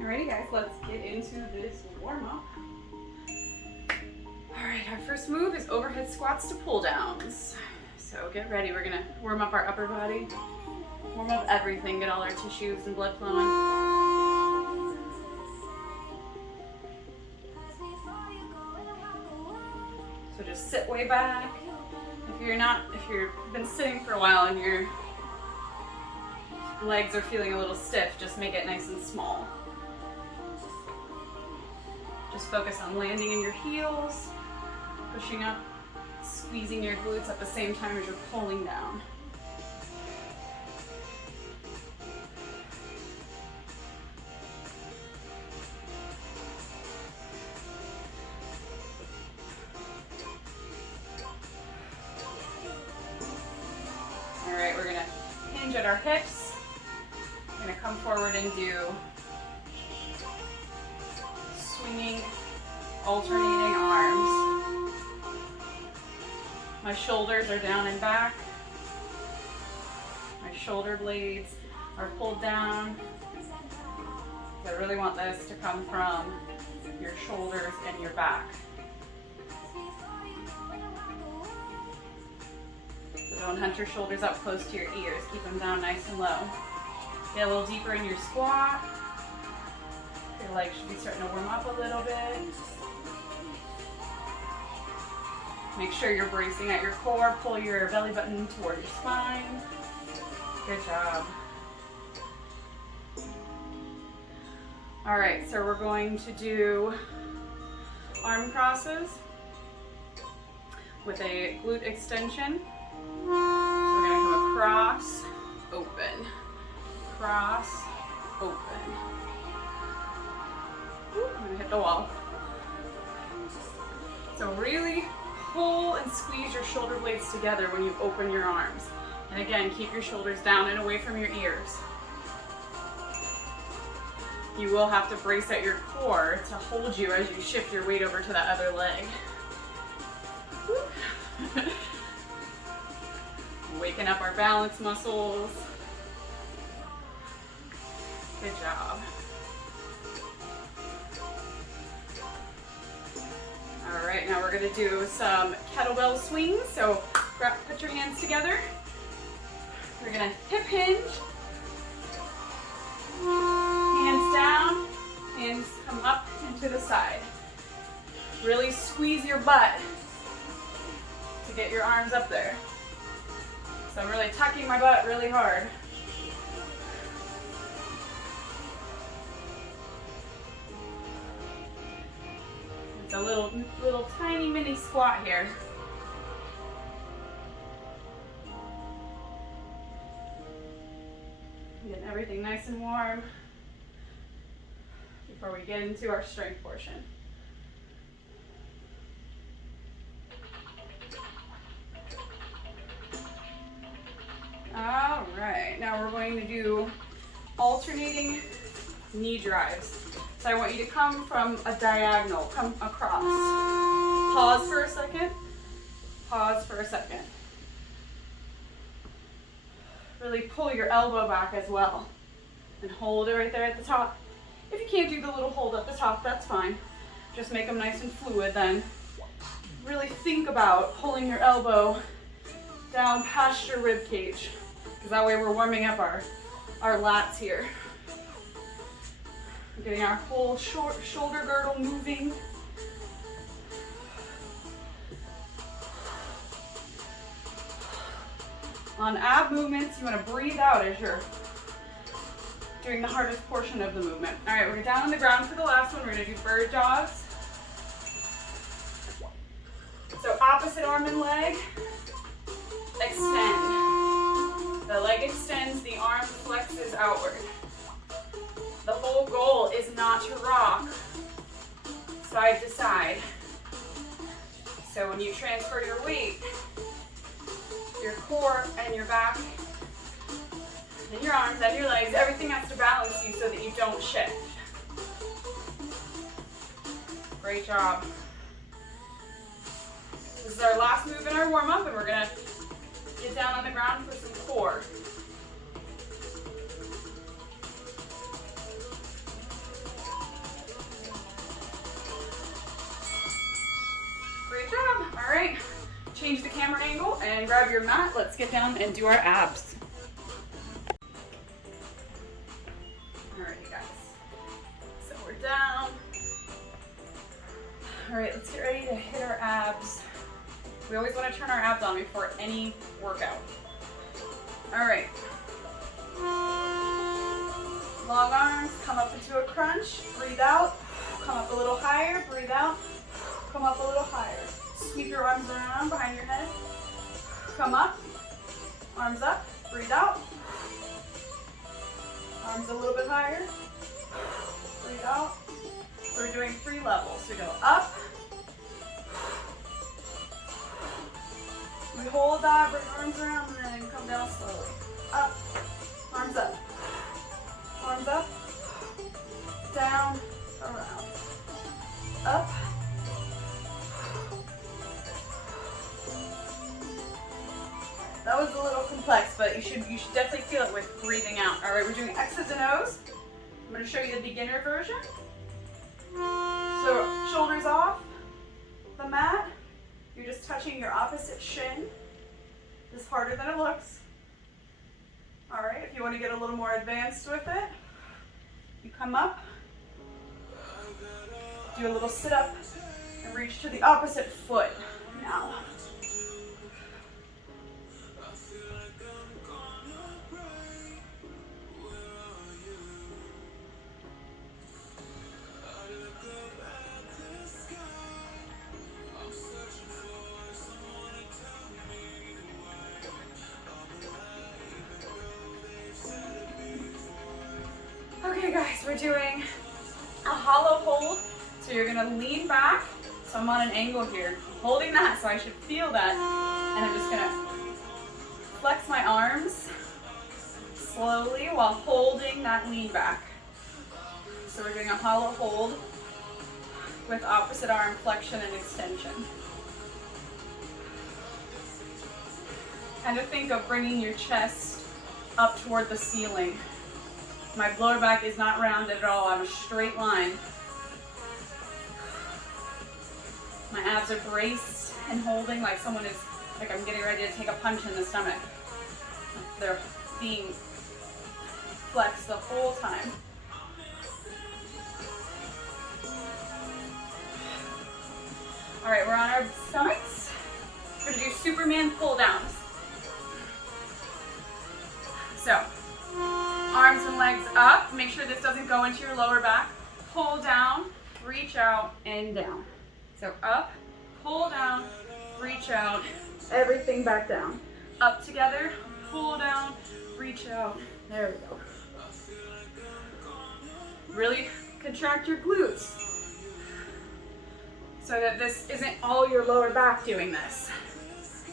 Alrighty guys, let's get into this warm up. Alright, our first move is overhead squats to pull downs. So get ready, we're gonna warm up our upper body, warm up everything, get all our tissues and blood flowing. So just sit way back. If you've been sitting for a while and your legs are feeling a little stiff, just make it nice and small. Just focus on landing in your heels, pushing up, squeezing your glutes at the same time as you're pulling down. All right, we're gonna hinge at our hips. We're gonna come forward and do swinging, alternating arms. My shoulders are down and back. My shoulder blades are pulled down. I really want this to come from your shoulders and your back. So don't hunt your shoulders up close to your ears. Keep them down nice and low. Get a little deeper in your squat. Your legs should be starting to warm up a little bit. Make sure you're bracing at your core. Pull your belly button toward your spine. Good job. All right, so we're going to do arm crosses with a glute extension. So we're gonna come across, open, cross, open. I'm gonna hit the wall. So really pull and squeeze your shoulder blades together when you open your arms. And again, keep your shoulders down and away from your ears. You will have to brace at your core to hold you as you shift your weight over to that other leg. Waking up our balance muscles. Good job. All right, now we're gonna do some kettlebell swings. So put your hands together. We're gonna hip hinge. Hands down, hands come up and to the side. Really squeeze your butt to get your arms up there. So I'm really tucking my butt really hard. It's a little tiny mini squat here. Getting everything nice and warm before we get into our strength portion. All right, now we're going to do alternating knee drives. So I want you to come from a diagonal, come across. Pause for a second, pause for a second. Really pull your elbow back as well and hold it right there at the top. If you can't do the little hold at the top, that's fine. Just make them nice and fluid then. Really think about pulling your elbow down past your rib cage, because that way we're warming up our lats here. We're getting our whole shoulder girdle moving. On ab movements, you want to breathe out as you're doing the hardest portion of the movement. All right, we're down on the ground for the last one. We're going to do bird dogs. So opposite arm and leg, extend. The leg extends, the arm flexes outward. The whole goal is not to rock side to side. So when you transfer your weight, your core and your back and your arms and your legs, everything has to balance you so that you don't shift. Great job. This is our last move in our warm-up, and we're gonna get down on the ground for some core. change the camera angle and grab your mat. Let's get down and do our abs. Alright guys, so we're down. Alright, let's get ready to hit our abs. We always want to turn our abs on before any workout. Alright. Long arms, come up into a crunch, breathe out, come up a little higher, breathe out, come up a little higher. Sweep your arms around behind your head, come up, arms up, breathe out, arms a little bit higher, breathe out. So we're doing 3 levels. We go up, we hold that, bring arms around, and then come down slowly. Up, arms up. Arms up, down, around, up. That was a little complex, but you should definitely feel it with breathing out. All right, we're doing X's and O's. I'm going to show you the beginner version. So shoulders off the mat. You're just touching your opposite shin. This is harder than it looks. All right, if you want to get a little more advanced with it, you come up, do a little sit-up, and reach to the opposite foot now. Okay guys, we're doing a hollow hold. So you're gonna lean back. So I'm on an angle here, holding that, so I should feel that. And I'm just gonna flex my arms slowly while holding that lean back. So we're doing a hollow hold with opposite arm flexion and extension. Kind of think of bringing your chest up toward the ceiling. My lower back is not rounded at all. I'm a straight line. My abs are braced and holding like someone is, like I'm getting ready to take a punch in the stomach. They're being flexed the whole time. All right, we're on our stomachs. We're gonna do Superman pull downs. So, arms and legs up. Make sure this doesn't go into your lower back. Pull down, reach out, and down. So up, pull down, reach out, everything back down. Up together, pull down, reach out. There we go. Really contract your glutes so that this isn't all your lower back doing this.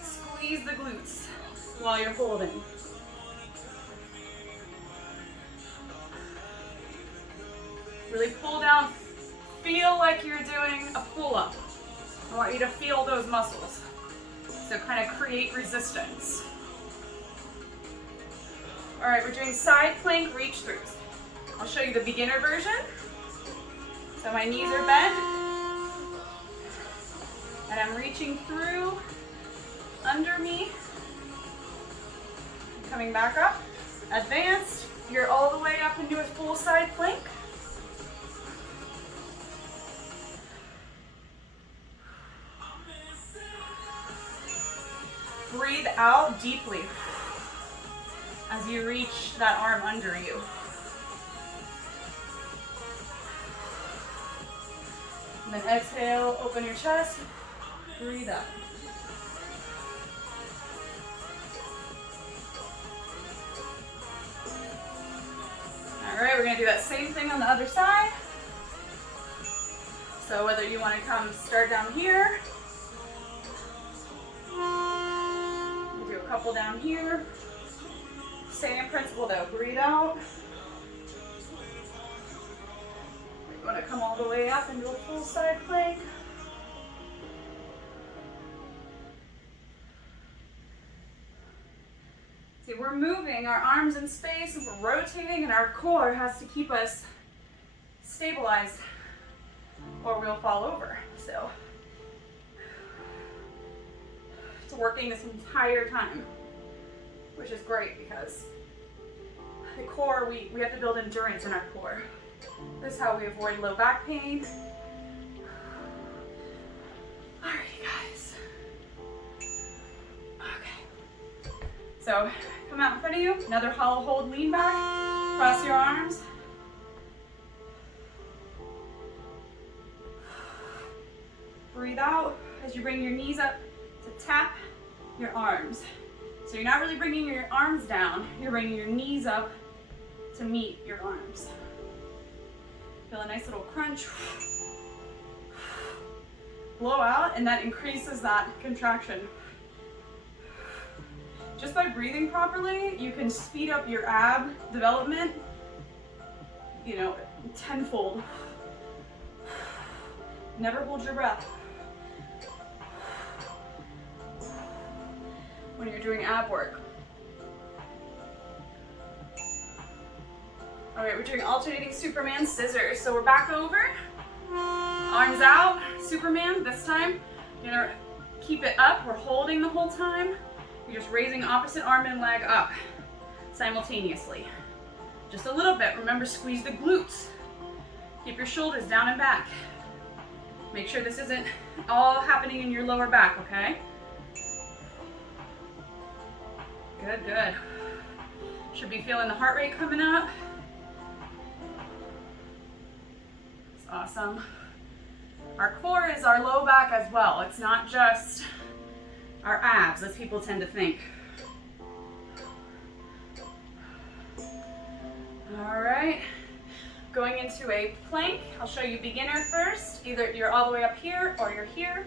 Squeeze the glutes while you're holding. Really pull down, feel like you're doing a pull-up. I want you to feel those muscles. So kind of create resistance. All right, we're doing side plank reach throughs. I'll show you the beginner version. So my knees are bent, and I'm reaching through under me. Coming back up, advanced. You're all the way up into a full side plank. Breathe out deeply as you reach that arm under you. And then exhale, open your chest, breathe up. All right, we're gonna do that same thing on the other side. So whether you wanna start down here, a couple down here. Same principle though, breathe out. You want to come all the way up into a full side plank. See, we're moving our arms in space and we're rotating, and our core has to keep us stabilized or we'll fall over. So It's working this entire time, which is great because the core, we have to build endurance in our core. This is how we avoid low back pain. Alrighty, guys. Okay. So come out in front of you, another hollow hold, lean back, cross your arms. Breathe out as you bring your knees up to tap your arms. So you're not really bringing your arms down, you're bringing your knees up to meet your arms. Feel a nice little crunch. Blow out, and that increases that contraction. Just by breathing properly, you can speed up your ab development, you know, tenfold. Never hold your breath when you're doing ab work. All right, we're doing alternating Superman scissors. So we're back over, arms out, Superman. This time, you're gonna keep it up. We're holding the whole time. You're just raising opposite arm and leg up simultaneously. Just a little bit. Remember, squeeze the glutes. Keep your shoulders down and back. Make sure this isn't all happening in your lower back, okay? Good, good. Should be feeling the heart rate coming up. It's awesome. Our core is our low back as well. It's not just our abs, as people tend to think. All right. Going into a plank. I'll show you beginner first. Either you're all the way up here or you're here.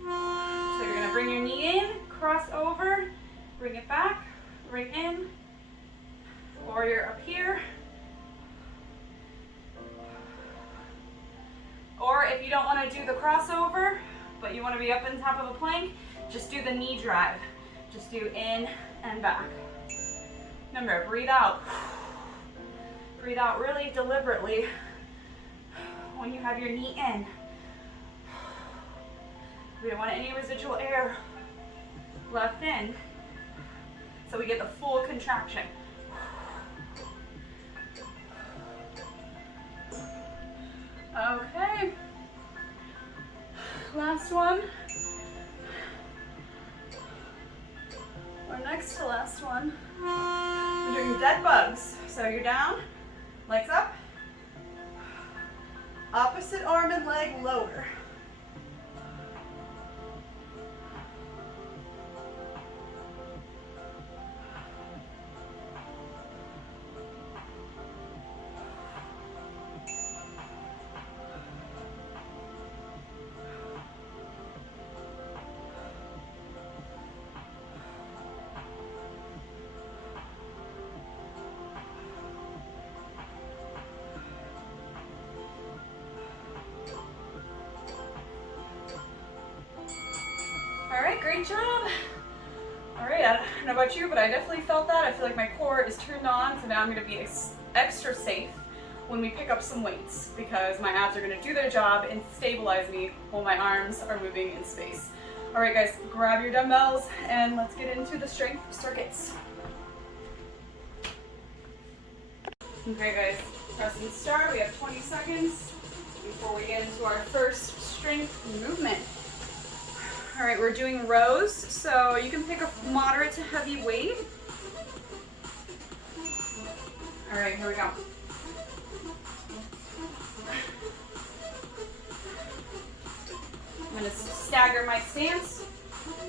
So you're gonna bring your knee in, cross over, bring it back, bring in, or you're up here. Or if you don't want to do the crossover, but you want to be up on top of a plank, just do the knee drive. Just do in and back. Remember, breathe out. Breathe out really deliberately when you have your knee in. We don't want any residual air left in, so we get the full contraction. Okay, last one, or next to last one. We're doing dead bugs. So you're down, legs up, opposite arm and leg lower. Great job. All right, I don't know about you, but I definitely felt that. I feel like my core is turned on, so now I'm gonna be extra safe when we pick up some weights because my abs are gonna do their job and stabilize me while my arms are moving in space. All right, guys, grab your dumbbells and let's get into the strength circuits. Okay, guys, press and start. We have 20 seconds before we get into our first strength movement. All right, we're doing rows, so you can pick a moderate to heavy weight. All right, here we go. I'm gonna stagger my stance. I'm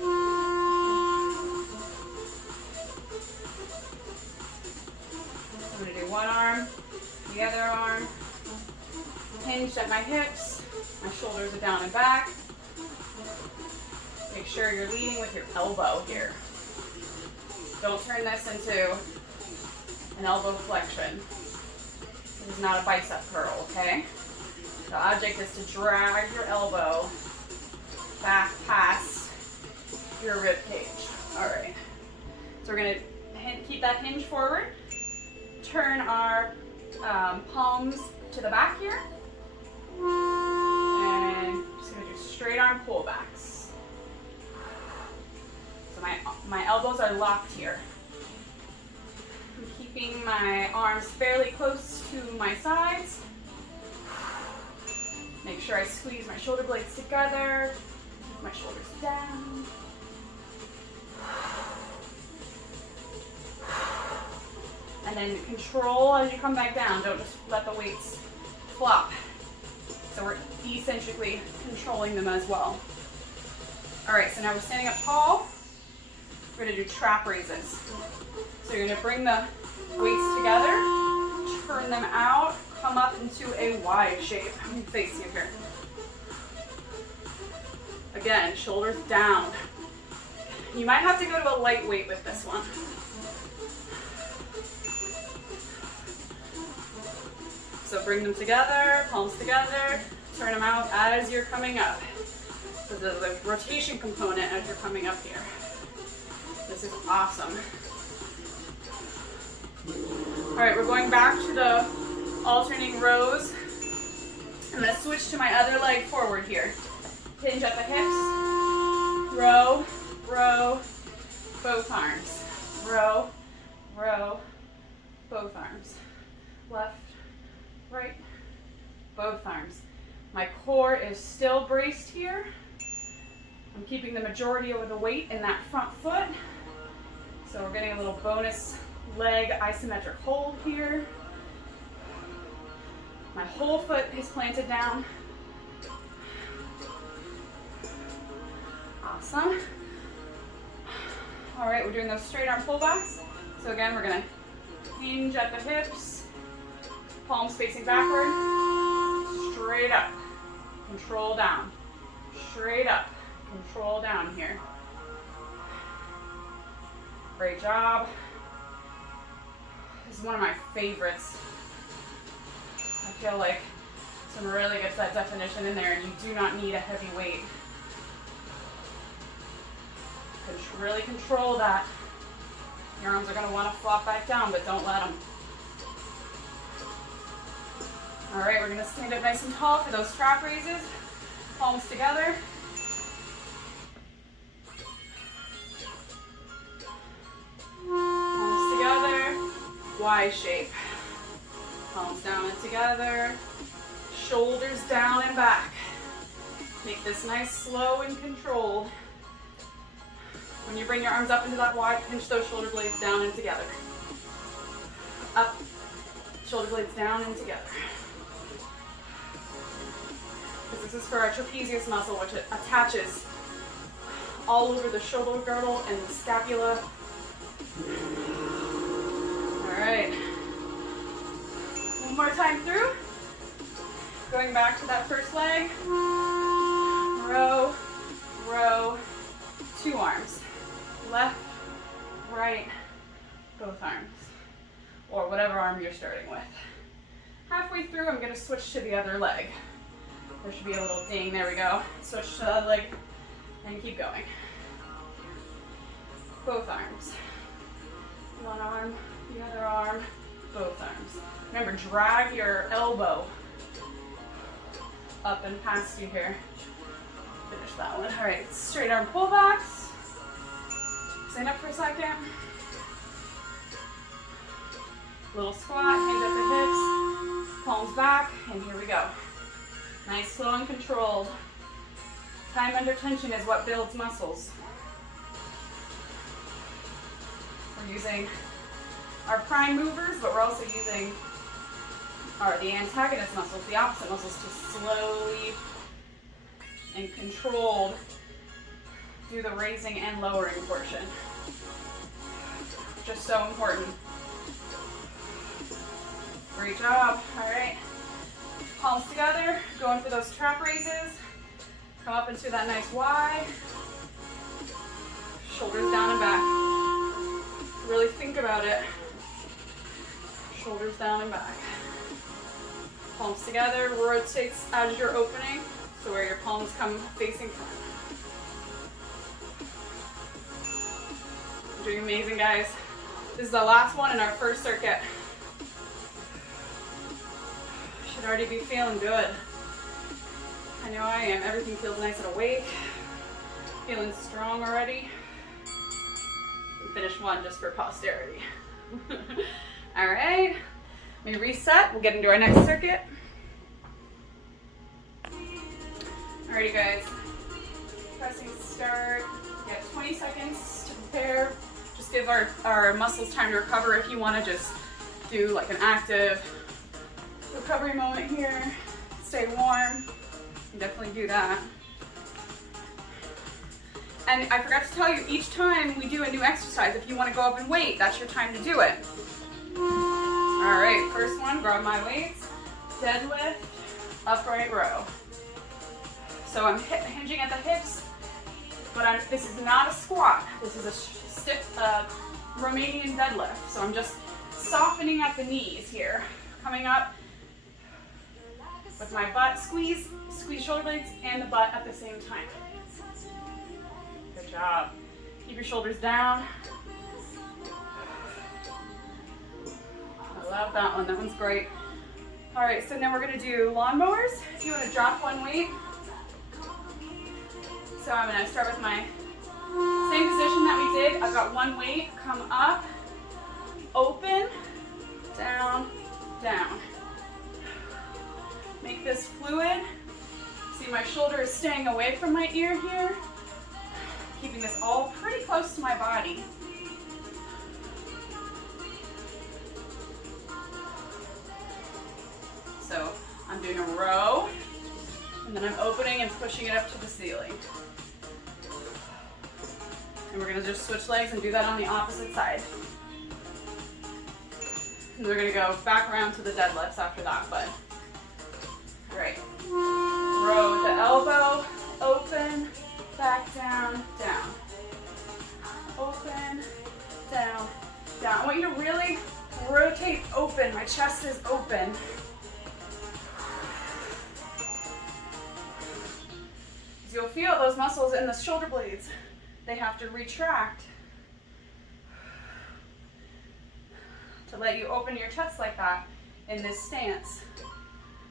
gonna do one arm, the other arm, hinged at my hips, my shoulders are down and back. Make sure you're leaning with your elbow here. Don't turn this into an elbow flexion. This is not a bicep curl, okay? The object is to drag your elbow back past your rib cage. All right. So we're gonna keep that hinge forward. Turn our palms to the back here. And just gonna do straight arm pullbacks. So my elbows are locked here. I'm keeping my arms fairly close to my sides. Make sure I squeeze my shoulder blades together, keep my shoulders down. And then control as you come back down. Don't just let the weights flop. So we're eccentrically controlling them as well. All right, so now we're standing up tall. We're gonna do trap raises. So you're gonna bring the weights together, turn them out, come up into a Y shape. Let me face you here. Again, shoulders down. You might have to go to a lightweight with this one. So bring them together, palms together, turn them out as you're coming up. So there's a rotation component as you're coming up here. This is awesome. All right, we're going back to the alternating rows. I'm gonna switch to my other leg forward here. Hinge at the hips, row, row, both arms. Row, row, both arms. Left, right, both arms. My core is still braced here. I'm keeping the majority of the weight in that front foot. So we're getting a little bonus leg isometric hold here. My whole foot is planted down. Awesome. All right, we're doing those straight arm pullbacks. So again, we're gonna hinge at the hips, palms facing backward, straight up, control down, straight up, control down here. Great job. This is one of my favorites. I feel like someone really gets that definition in there, and you do not need a heavy weight. Really control that. Your arms are going to want to flop back down, but don't let them. All right, we're going to stand up nice and tall for those trap raises. Palms together. Palms together. Y shape. Palms down and together. Shoulders down and back. Make this nice, slow, and controlled. When you bring your arms up into that Y, pinch those shoulder blades down and together. Up, shoulder blades down and together. Because this is for our trapezius muscle, which attaches all over the shoulder girdle and the scapula. All right. One more time through. Going back to that first leg. Row, row, two arms. Left, right, both arms, or whatever arm you're starting with. Halfway through, I'm going to switch to the other leg. There should be a little ding, there we go. Switch to the other leg, and keep going. Both arms. One arm, the other arm, both arms. Remember, drag your elbow up and past you here. Finish that one. All right, straight arm pullbacks. Stand up for a second. Little squat, hands at the hips, palms back, and here we go. Nice, slow, and controlled. Time under tension is what builds muscles. We're using our prime movers, but we're also using the antagonist muscles, the opposite muscles, to slowly and controlled do the raising and lowering portion. Just so important. Great job. All right. Palms together, going for those trap raises. Come up into that nice Y. Shoulders down and back. Really think about it. Shoulders down and back. Palms together, rotates as you're opening, so where your palms come facing front. You're doing amazing, guys. This is the last one in our first circuit. Should already be feeling good. I know I am. Everything feels nice and awake. Feeling strong already. finish one just for posterity. All right, let me reset. We'll get into our next circuit. Alrighty guys, pressing start. You have 20 seconds to prepare. Just give our muscles time to recover. If you want to just do like an active recovery moment here, stay warm, you can definitely do that. And I forgot to tell you, each time we do a new exercise, if you want to go up and weight, that's your time to do it. All right, first one, grab my weights, deadlift, upright row. So I'm hinging at the hips, but this is not a squat. This is a stiff Romanian deadlift. So I'm just softening at the knees here. Coming up with my butt, squeeze shoulder blades and the butt at the same time. Good job. Keep your shoulders down. I love that one. That one's great. All right, so now we're gonna do lawnmowers. If you want to drop one weight. So I'm gonna start with my same position that we did. I've got one weight, come up, open, down, down. Make this fluid. See, my shoulder is staying away from my ear here. Keeping this all pretty close to my body. So I'm doing a row, and then I'm opening and pushing it up to the ceiling. And we're gonna just switch legs and do that on the opposite side. And we're gonna go back around to the deadlifts after that, but great. Row with the elbow, open, back down, down. Open, down, down. I want you to really rotate open. My chest is open. You'll feel those muscles in the shoulder blades. They have to retract to let you open your chest like that in this stance,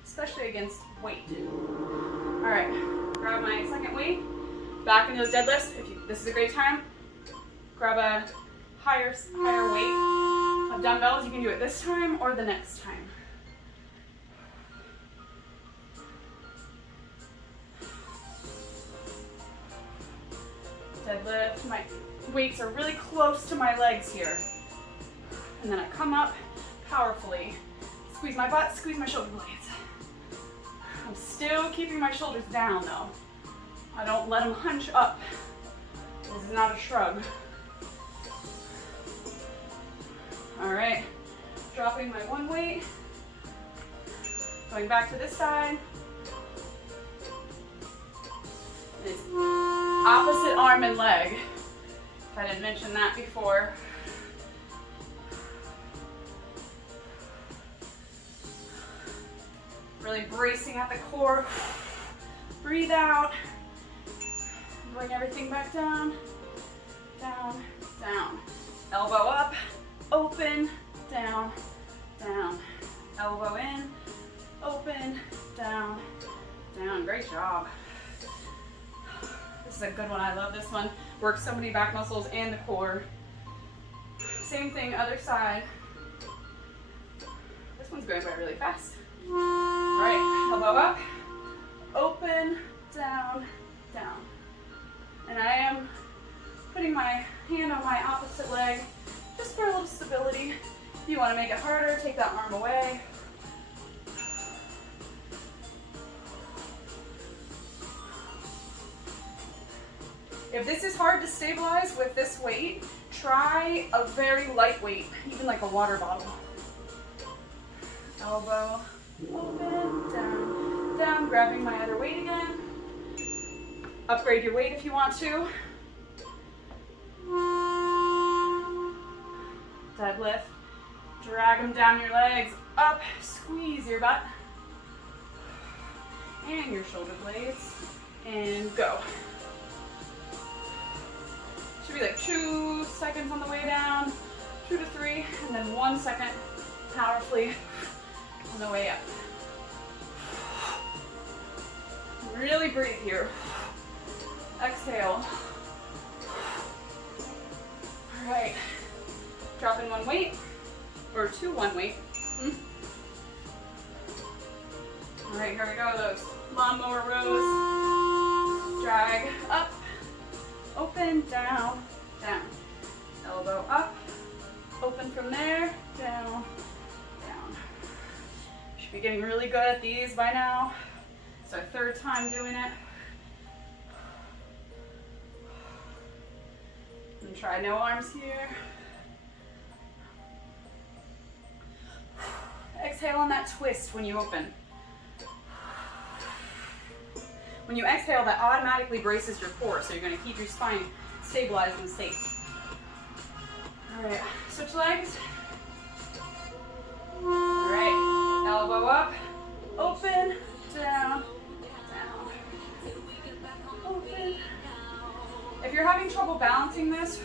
especially against weight. All right, grab my second weight, back in those deadlifts. This is a great time. Grab a higher weight of dumbbells. You can do it this time or the next time. Deadlift, my weights are really close to my legs here. And then I come up powerfully. Squeeze my butt, squeeze my shoulder blades. I'm still keeping my shoulders down though. I don't let them hunch up. This is not a shrug. All right, dropping my one weight. Going back to this side. It's opposite arm and leg. If I didn't mention that before. Really bracing at the core. Breathe out. Bring everything back down, down, down. Elbow up, open, down, down. Elbow in, open, down, down. Great job. This is a good one. I love this one. Works so many back muscles and the core. Same thing, other side. This one's going by really fast. All right, elbow up, open, down, down. And I am putting my hand on my opposite leg just for a little stability. If you want to make it harder, take that arm away. If this is hard to stabilize with this weight, try a very light weight, even like a water bottle. Elbow, open, down, down, grabbing my other weight again. Upgrade your weight if you want to. Deadlift, drag them down your legs, up, squeeze your butt, and your shoulder blades, and go. Should be like 2 seconds on the way down, 2 to 3, and then 1 second powerfully on the way up. Really breathe here. Exhale. All All right, drop in one weight, or two one weight. All right, here we go, those lawnmower rows. Drag up, open, down, down. Elbow up, open from there, down, down. Should be getting really good at these by now. It's our third time doing it. And try no arms here. Exhale on that twist when you open. When you exhale, that automatically braces your core, so you're going to keep your spine stabilized and safe. All right, switch legs. All right, elbow up, open, down, down, open. If you're having trouble balancing this,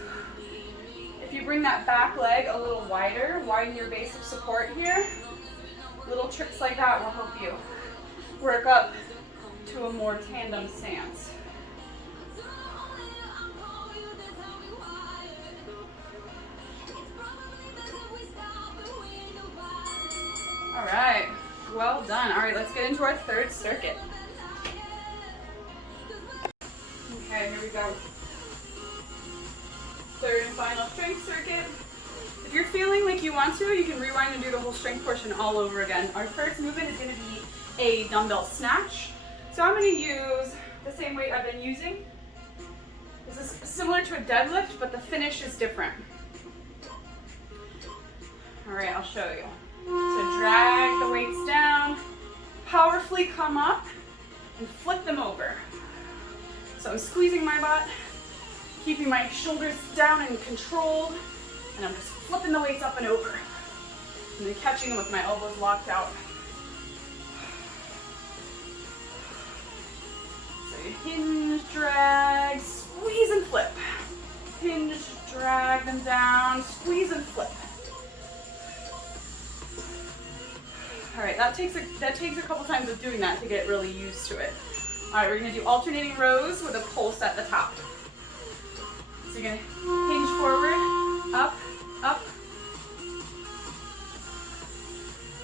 if you bring that back leg a little wider, widen your base of support here, little tricks like that will help you work up to a more tandem stance. All right, well done. All right, let's get into our third circuit. Okay, here we go. Third and final strength circuit. If you're feeling like you want to, you can rewind and do the whole strength portion all over again. Our first movement is going to be a dumbbell snatch. So I'm going to use the same weight I've been using. This is similar to a deadlift, but the finish is different. All right, I'll show you. So drag the weights down, powerfully come up, and flip them over. So I'm squeezing my butt, keeping my shoulders down and controlled, and I'm just flipping the weights up and over. And then catching them with my elbows locked out. So you hinge, drag, squeeze and flip. Hinge, drag them down, squeeze and flip. All right, that takes a couple times of doing that to get really used to it. All right, we're gonna do alternating rows with a pulse at the top. So you're gonna hinge forward, up, up.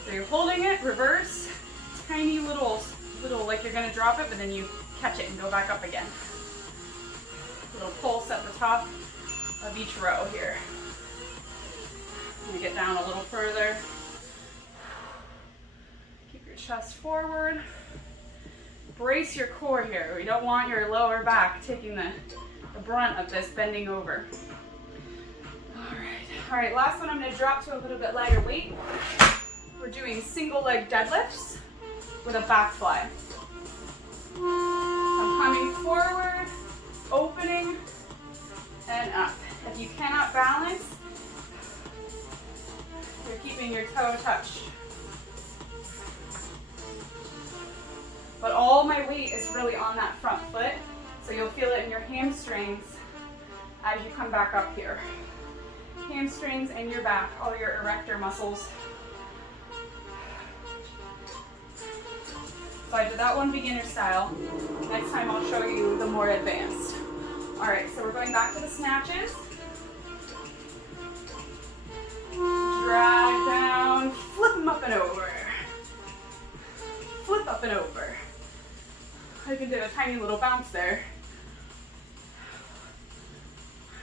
So you're holding it, reverse, tiny little, like you're gonna drop it, but then you catch it and go back up again. Little pulse at the top of each row here. I'm gonna get down a little further. Keep your chest forward. Brace your core here. We don't want your lower back taking the brunt of this bending over. All right, last one I'm gonna drop to a little bit lighter weight. We're doing single leg deadlifts with a back fly. I'm coming forward, opening, and up. If you cannot balance, you're keeping your toe touched. But all my weight is really on that front foot, so you'll feel it in your hamstrings as you come back up here. Hamstrings and your back, all your erector muscles. So I did that one beginner style. Next time I'll show you the more advanced. All right, so we're going back to the snatches. Drag down, flip them up and over. Flip up and over. I can do a tiny little bounce there.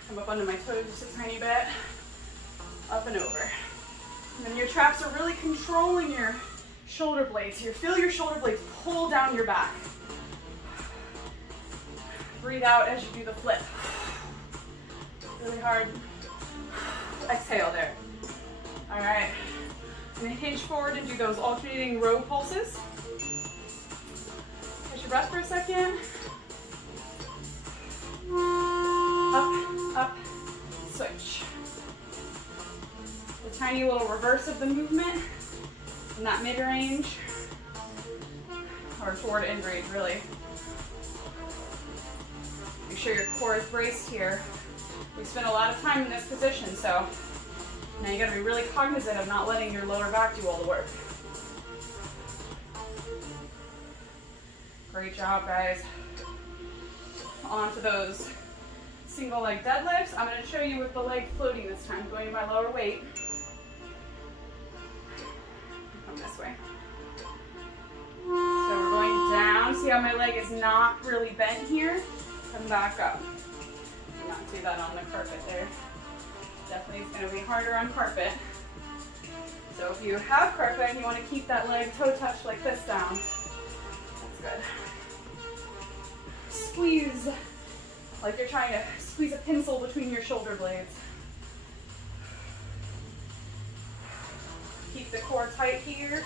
Come up under my toes just a tiny bit. Up and over. And then your traps are really controlling your shoulder blades. You feel your shoulder blades pull down your back. Breathe out as you do the flip. Really hard. Exhale there. All right. I'm gonna hinge forward and do those alternating row pulses. Catch your breath for a second. Up, up, switch. A tiny little reverse of the movement in that mid-range, or toward end range, really. Make sure your core is braced here. We spend a lot of time in this position, so now you gotta be really cognizant of not letting your lower back do all the work. Great job, guys. On to those Single leg deadlifts. I'm going to show you with the leg floating this time, going to my lower weight. Come this way. So we're going down. See how my leg is not really bent here? Come back up. Do not do that on the carpet there. Definitely it's going to be harder on carpet. So if you have carpet and you want to keep that leg toe touch like this down, that's good. Squeeze like you're trying to squeeze a pencil between your shoulder blades. Keep the core tight here.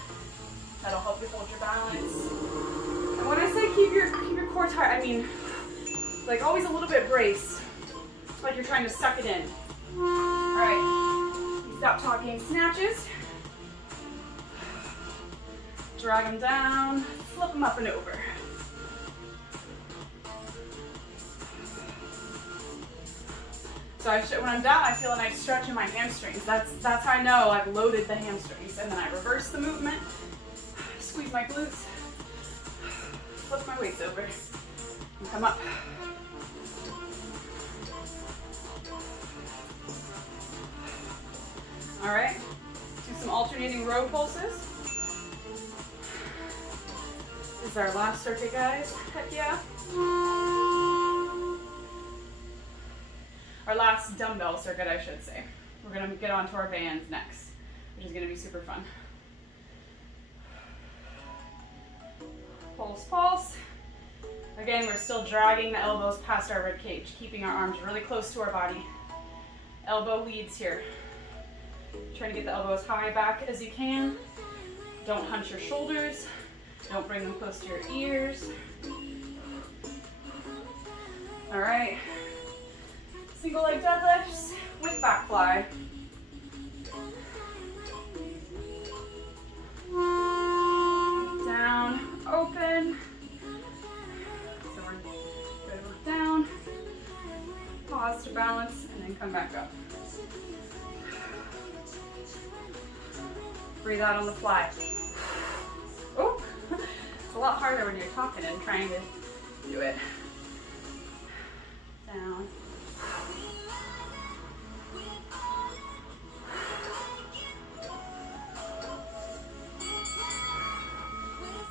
That'll help you hold your balance. And when I say keep your core tight, I mean like always a little bit braced, like you're trying to suck it in. All right, you stop talking snatches. Drag them down, flip them up and over. So when I'm done, I feel a nice stretch in my hamstrings. That's how I know I've loaded the hamstrings. And then I reverse the movement, squeeze my glutes, flip my weights over, and come up. All right, do some alternating row pulses. This is our last circuit, guys. Heck yeah. Our last dumbbell circuit, I should say. We're gonna get onto our bands next, which is gonna be super fun. Pulse, pulse. Again, we're still dragging the elbows past our rib cage, keeping our arms really close to our body. Elbow leads here. Trying to get the elbows high back as you can. Don't hunch your shoulders. Don't bring them close to your ears. All right. Single leg deadlifts with back fly. Down, open. So we're good, down. Pause to balance, and then come back up. Breathe out on the fly. Oh, it's a lot harder when you're talking and trying to do it. Down.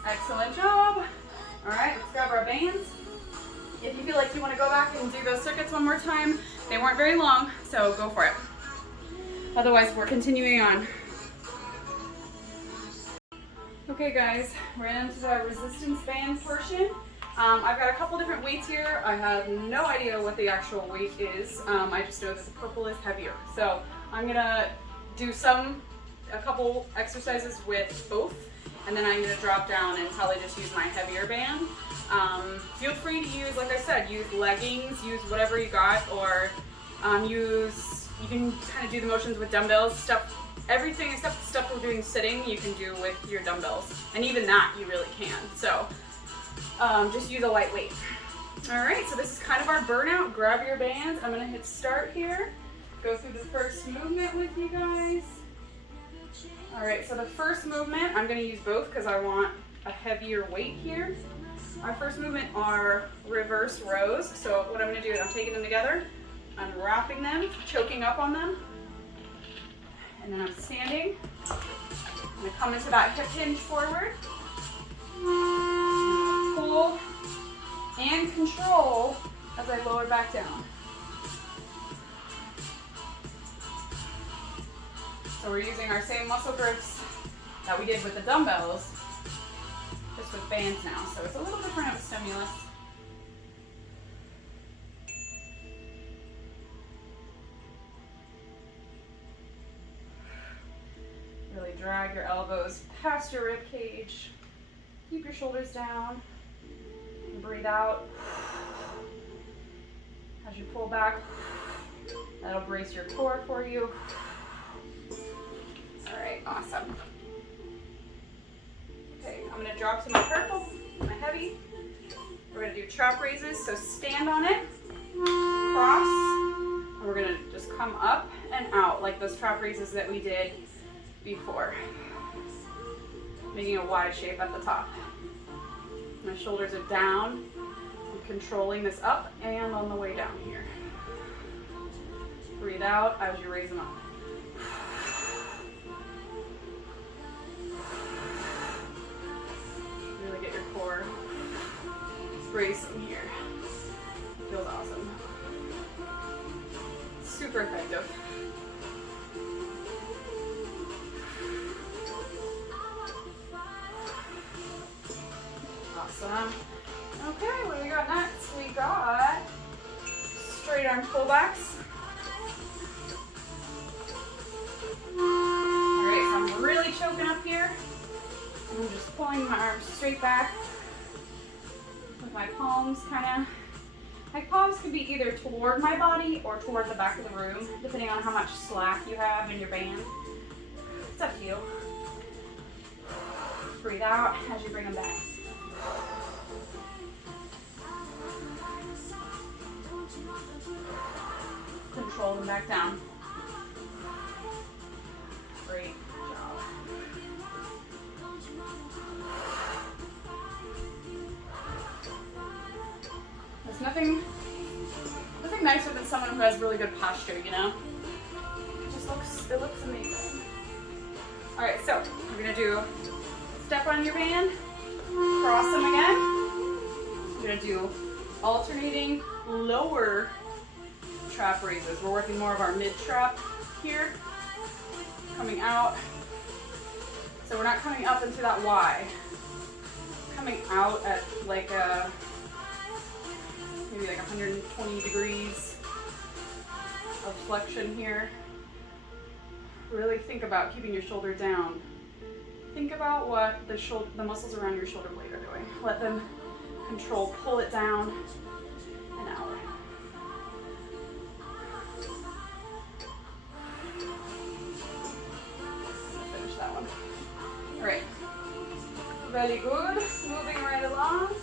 Excellent job. All right, let's grab our bands. If you feel like you want to go back and do those circuits one more time, they weren't very long, so go for it. Otherwise, we're continuing on. Okay guys, we're into the resistance band portion. I've got a couple different weights here. I have no idea what the actual weight is. I just know that the purple is heavier. So I'm gonna do a couple exercises with both, and then I'm gonna drop down and probably just use my heavier band. Feel free to use, like I said, use leggings, use whatever you got, or you can kind of do the motions with dumbbells, everything except the stuff we're doing sitting, you can do with your dumbbells. And even that, you really can. So just use a light weight. All right, so this is kind of our burnout. Grab your bands. I'm gonna hit start here. Go through the first movement with you guys. All right, so the first movement, I'm gonna use both because I want a heavier weight here. Our first movement are reverse rows. So what I'm gonna do is I'm taking them together, I'm wrapping them, choking up on them, and then I'm standing. I'm gonna come into that hip hinge forward. Pull and control as I lower back down. So we're using our same muscle groups that we did with the dumbbells, just with bands now. So it's a little different of a stimulus. Really drag your elbows past your rib cage. Keep your shoulders down. And breathe out. As you pull back, that'll brace your core for you. All right, awesome. Okay, I'm gonna drop to my purple, my heavy. We're gonna do trap raises, so stand on it, cross, and we're gonna just come up and out like those trap raises that we did before. Making a Y shape at the top. My shoulders are down. I'm controlling this up and on the way down here. Breathe out as you raise them up. Really get your core bracing here. Feels awesome. Super effective. Awesome. Okay, what do we got next? We got straight arm pullbacks. Alright, so I'm really choking up here. And I'm just pulling my arms straight back with my palms my palms can be either toward my body or toward the back of the room, depending on how much slack you have in your band. It's up to you. Breathe out as you bring them back. Control them back down. Great job. There's nothing nicer than someone who has really good posture, you know? It looks amazing. All right, so we're gonna do step on your band, cross them again. We're gonna do alternating lower trap raises. We're working more of our mid trap here, coming out. So we're not coming up into that Y. Coming out at like maybe like 120 degrees of flexion here. Really think about keeping your shoulder down. Think about what the muscles around your shoulder blade are doing. Let them control, pull it down and out. Finish that one. All right. Very good. Moving right along.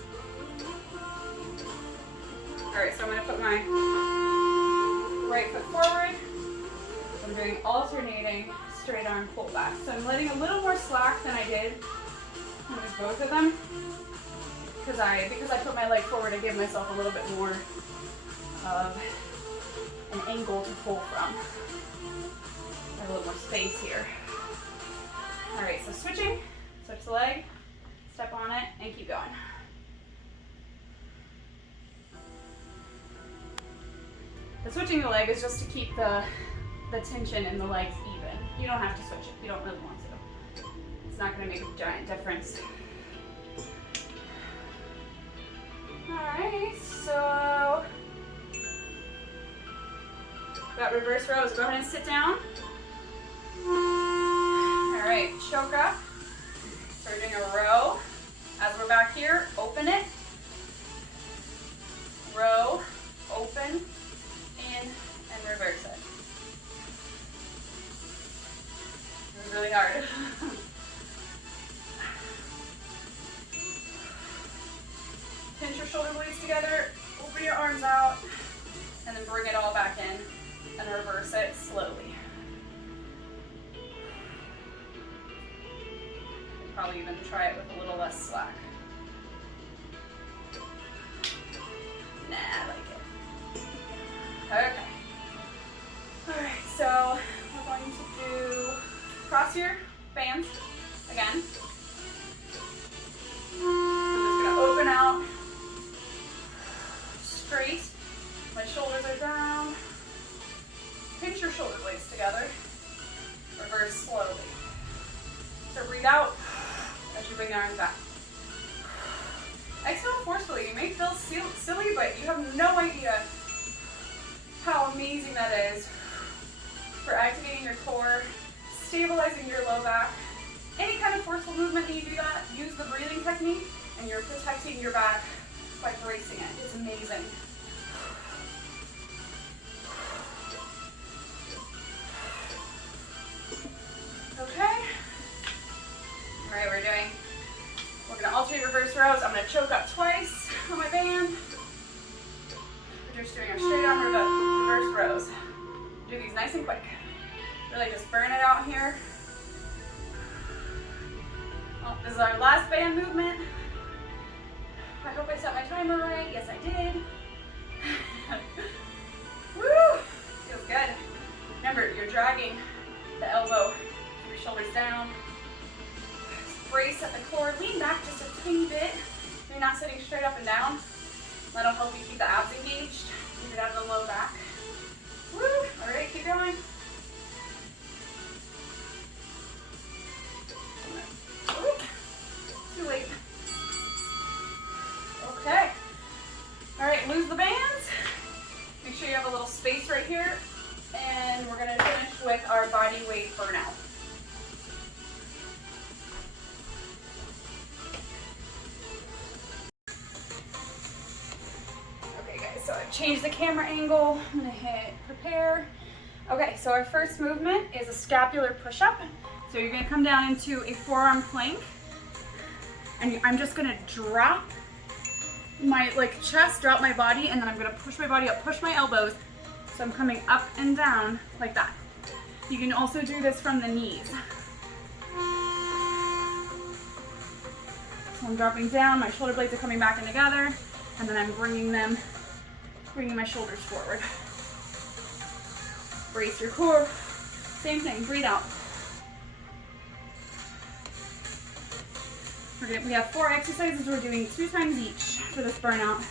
All right, so I'm going to put my right foot forward. I'm doing alternating straight arm pullback. So I'm letting a little more slack than I did when it was both of them. Because I put my leg forward, I gave myself a little bit more of an angle to pull from. I have a little more space here. All right, so switch the leg, step on it, and keep going. The switching the leg is just to keep the tension in the legs even. You don't have to switch it if you don't really want to. It's not going to make a giant difference. Alright, so got reverse rows. Go ahead and sit down. Alright, choke up. So we're doing a row. As we're back here, open it. Row, open, in, and reverse it. This is really hard. Pinch your shoulder blades together, open your arms out, and then bring it all back in and reverse it slowly. Probably even try it with a little less slack. Nah, I like it. Okay. All right, so we're going to do cross your bands again. I'm just gonna open out straight. My shoulders are down. Pinch your shoulder blades together. Reverse slowly. So breathe out as you bring the arms back. Exhale forcefully. You may feel silly, but you have no idea how amazing that is for activating your core, stabilizing your low back. Any kind of forceful movement that you do that, use the breathing technique, and you're protecting your back by bracing it. It's amazing. Okay. All right, we're gonna alternate reverse rows. I'm gonna choke up twice on my band. We're just doing our straight arm reverse rows. Do these nice and quick. Really just burn it out here. Well, this is our last band movement. I hope I set my timer right. Yes, I did. Woo! Feels good. dragging the elbow, your shoulders down. Brace at the core, lean back just a teeny bit. You're not sitting straight up and down. That'll help you keep the abs engaged. Keep it out of the low back. Woo! All right, keep going. Oop. Too late. Okay. All right, lose the bands. Make sure you have a little space right here. And we're gonna finish with our body weight burnout. Okay guys, so I've changed the camera angle. I'm gonna hit prepare. Okay, so our first movement is a scapular push-up. So you're gonna come down into a forearm plank. And I'm just gonna drop my chest, drop my body, and then I'm gonna push my body up, push my elbows. So I'm coming up and down like that. You can also do this from the knees. So I'm dropping down, my shoulder blades are coming back in together, and then I'm bringing my shoulders forward. Brace your core. Same thing, breathe out. We have 4 exercises. We're doing 2 times each for this burnout.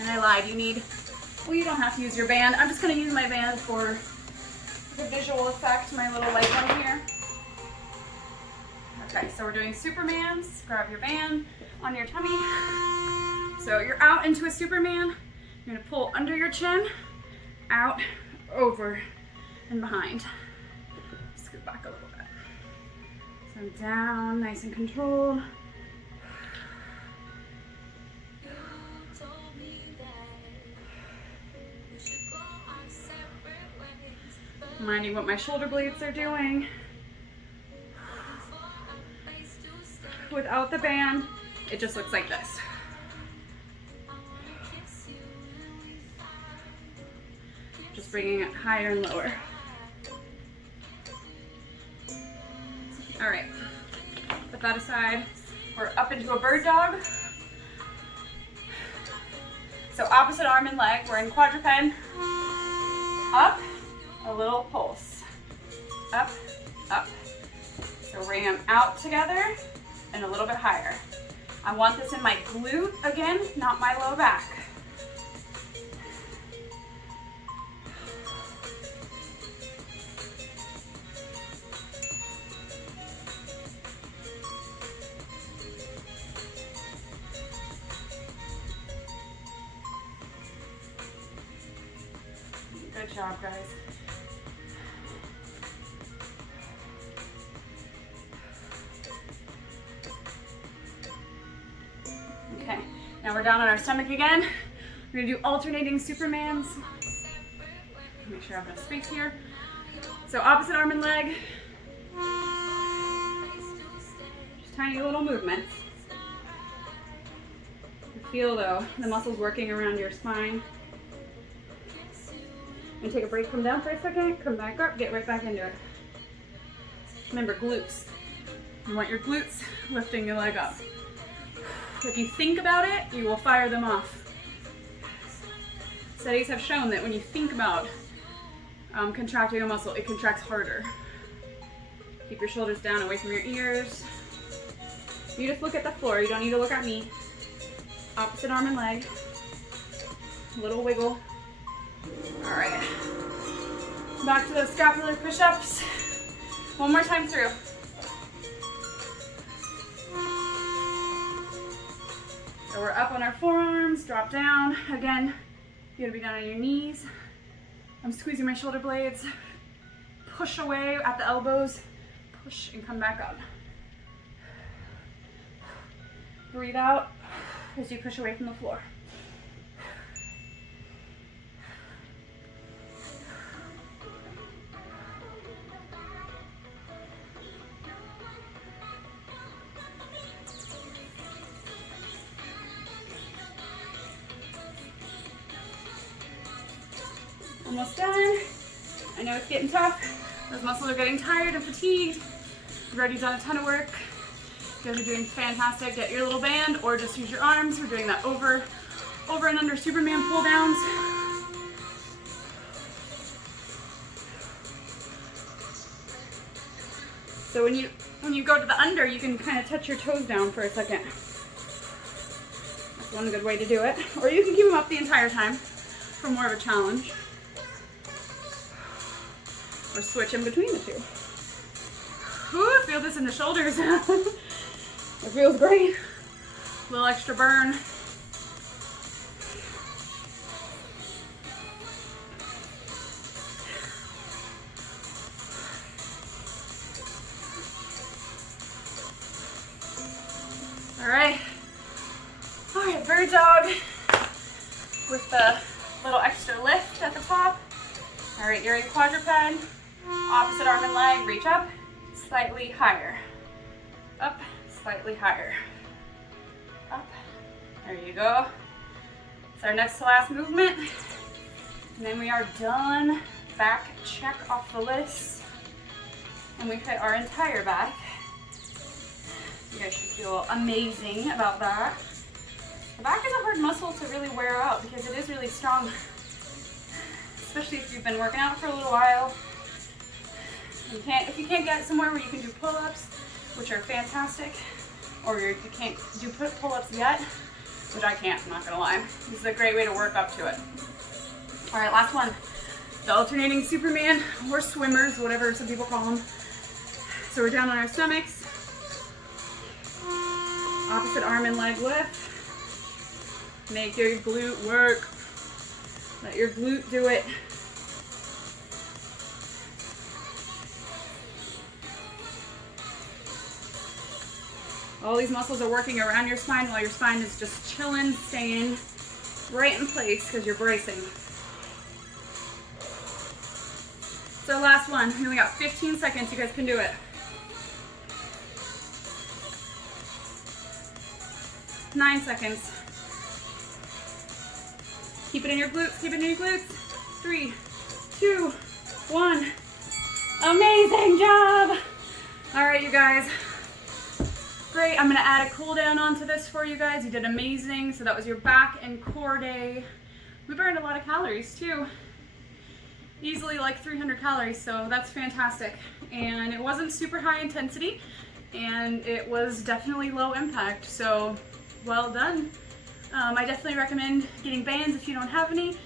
And I lied, you don't have to use your band. I'm just gonna use my band for the visual effect, my little leg one here. Okay, so we're doing Supermans. Grab your band on your tummy. So you're out into a Superman. You're gonna pull under your chin, out, over, and behind. Scoot back a little bit. So down, nice and controlled. Minding what my shoulder blades are doing. Without the band, it just looks like this. Just bringing it higher and lower. All right, put that aside. We're up into a bird dog. So opposite arm and leg, we're in quadruped. Up, a little pulse. Up, up. So bring them out together and a little bit higher. I want this in my glute again, not my low back. Good job, guys. Okay, now we're down on our stomach again. We're gonna do alternating Supermans. Make sure I have enough space here. So opposite arm and leg. Just tiny little movements. You feel though, the muscles working around your spine. I'm gonna take a break, come down for a second, come back up, get right back into it. Remember, glutes. You want your glutes lifting your leg up. If you think about it, you will fire them off. Studies have shown that when you think about contracting a muscle, it contracts harder. Keep your shoulders down away from your ears. You just look at the floor, you don't need to look at me. Opposite arm and leg. Little wiggle. All right. Back to those scapular push-ups. One more time through. So we're up on our forearms, drop down. Again, you gotta be down on your knees. I'm squeezing my shoulder blades. Push away at the elbows. Push and come back up. Breathe out as you push away from the floor. Almost done. I know it's getting tough. Those muscles are getting tired and fatigued. You've already done a ton of work. You guys are doing fantastic. Get your little band or just use your arms. We're doing that over and under Superman pull downs. So when you go to the under, you can kind of touch your toes down for a second. That's one good way to do it. Or you can keep them up the entire time for more of a challenge. Or switch in between the two. Ooh, feel this in the shoulders. It feels great. A little extra burn. All right, bird dog with the little extra lift at the top. All right, you're a quadruped, opposite arm and leg, reach up, slightly higher, up, slightly higher, up, there you go. It's our next to last movement, and then we are done. Back check off the list, and we hit our entire back. You guys should feel amazing about that. The back is a hard muscle to really wear out because it is really strong, especially if you've been working out for a little while. If you can't get somewhere where you can do pull-ups, which are fantastic, or if you can't do pull-ups yet, which I can't, I'm not gonna lie. This is a great way to work up to it. All right, last one. The alternating Superman or swimmers, whatever some people call them. So we're down on our stomachs. Opposite arm and leg lift. Make your glute work. Let your glute do it. All these muscles are working around your spine while your spine is just chilling, staying right in place because you're bracing. So last one, we only got 15 seconds, you guys can do it. 9 seconds. Keep it in your glutes, keep it in your glutes. 3, 2, 1. Amazing job! All right, you guys. Great, I'm gonna add a cool down onto this for you guys. You did amazing. So that was your back and core day. We burned a lot of calories too. Easily like 300 calories, so that's fantastic. And it wasn't super high intensity, and it was definitely low impact, so well done. I definitely recommend getting bands if you don't have any,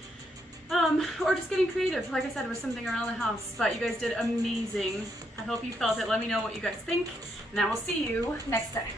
or just getting creative, like I said, with something around the house. But you guys did amazing. I hope you felt it. Let me know what you guys think, and I will see you next time.